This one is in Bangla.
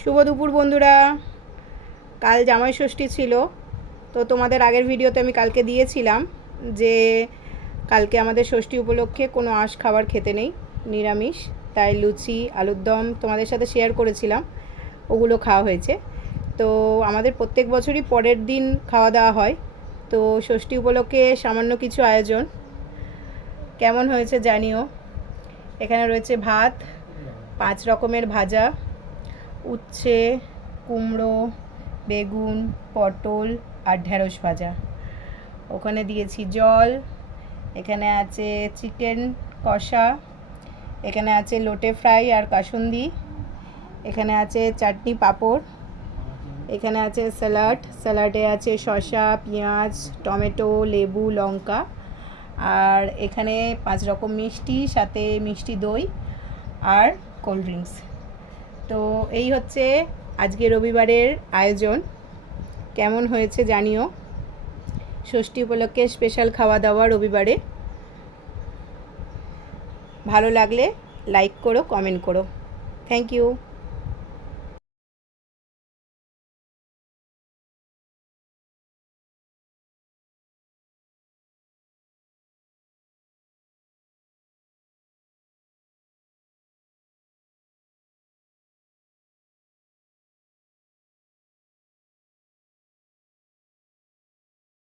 শুভ দুপুর বন্ধুরা। কাল জামাই ষষ্ঠী ছিল, তো তোমাদের আগের ভিডিওতে আমি কালকে দিয়েছিলাম যে কালকে আমাদের ষষ্ঠী উপলক্ষে কোনো আঁশ খাবার খেতে নেই, নিরামিষ। তাই লুচি, আলুর দম তোমাদের সাথে শেয়ার করেছিলাম, ওগুলো খাওয়া হয়েছে। তো আমাদের প্রত্যেক বছরই পরের দিন খাওয়া দাওয়া হয়, তো ষষ্ঠী উপলক্ষে সামান্য কিছু আয়োজন। কেমন হয়েছে জানিও। এখানে রয়েছে ভাত, 5 রকমের ভাজা, উচ্ছে, কুমড়ো, বেগুন, পটল আর ঢ্যাঁড়স ভাজা। ওখানে দিয়েছি জল। এখানে আছে চিকেন কষা, এখানে আছে লোটে ফ্রাই আর কাসুন্দি, এখানে আছে চাটনি পাঁপড়, এখানে আছে স্যালাডে আছে শসা, পেঁয়াজ, টমেটো, লেবু, লঙ্কা, আর এখানে 5 রকম মিষ্টি, সাথে মিষ্টি দই আর কোল্ড ড্রিঙ্কস। তো এই হচ্ছে আজকে রবিবারের আয়োজন। কেমন হয়েছে জানিও। ষষ্ঠী উপলক্ষে স্পেশাল খাওয়া দাওয়া রবিবারে। ভালো লাগলে লাইক করো, কমেন্ট করো। Thank you.